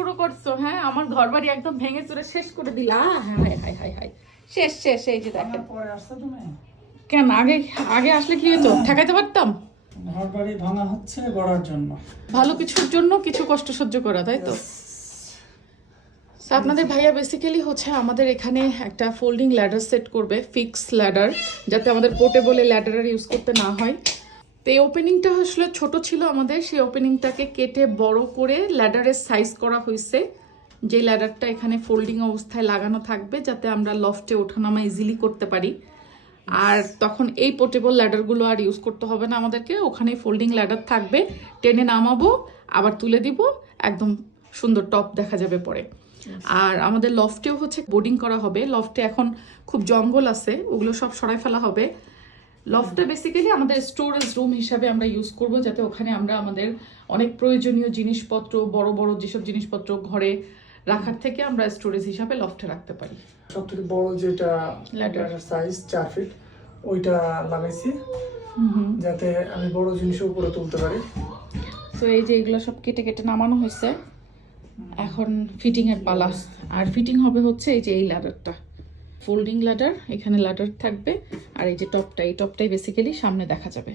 শুরু করছো? হ্যাঁ, আমার ঘর বাড়ি একদম ভেঙে চুরে শেষ করে দিলা। হাই হাই হাই হাই, শেষ শেষ। এই যে দেখেন, কেন আগে আগে আসলে কি হতো, ঠেকাইতে পারতাম? ঘর বাড়ি ভাঙা হচ্ছে গড়ার জন্য, ভালো কিছুর জন্য কিছু কষ্ট সহ্য করা, তাই তো? তো আপনাদের ভাইয়া বেসিক্যালি হচ্ছে আমাদের এখানে একটা ফোল্ডিং ল্যাডার সেট করবে, ফিক্স ল্যাডার, যাতে আমাদের পোর্টেবল ল্যাডার আর ইউজ করতে না হয়। তো এই ওপেনিংটা আসলে ছোট ছিল আমাদের, সেই ওপেনিংটাকে কেটে বড় করে ল্যাডারের সাইজ করা হয়েছে, যে ল্যাডারটা এখানে ফোল্ডিং অবস্থায় লাগানো থাকবে, যাতে আমরা লফটে ওঠানামা ইজিলি করতে পারি। আর তখন এই পোর্টেবল ল্যাডারগুলো আর ইউজ করতে হবে না আমাদেরকে, ওখানে ফোল্ডিং ল্যাডার থাকবে, টেনে নামাবো আবার তুলে দিব, একদম সুন্দর টপ দেখা যাবে পরে। আর আমাদের লফটেও হচ্ছে বোর্ডিং করা হবে, লফটে এখন খুব জঙ্গল আছে, ওগুলো সব সরাই ফেলা হবে। লফটে বেসিক্যালি আমাদের স্টোরেজ রুম হিসাবে আমরা ইউজ করব, যাতে ওখানে আমরা আমাদের অনেক প্রয়োজনীয় জিনিসপত্র, বড় বড় যেসব জিনিসপত্র ঘরে রাখার থেকে আমরা স্টোরেজ হিসাবে লফটে রাখতে পারি। সবথেকে বড় যেটা ল্যাডার সাইজ 4 ফিট, ওইটা লাগাইছি যাতে আমি বড় জিনিসও উপরে তুলতে পারি। তো এই যে এগুলো সব কেটে কেটে নামানো হয়েছে, এখন ফিটিং এর পালা। আর ফিটিং হবে হচ্ছে এই যে এই ল্যাডারটা, ফোল্ডিং ল্যাডার, এখানে ল্যাডার থাকবে, আর এই যে টপটা, এই টপটাই বেসিক্যালি সামনে দেখা যাবে।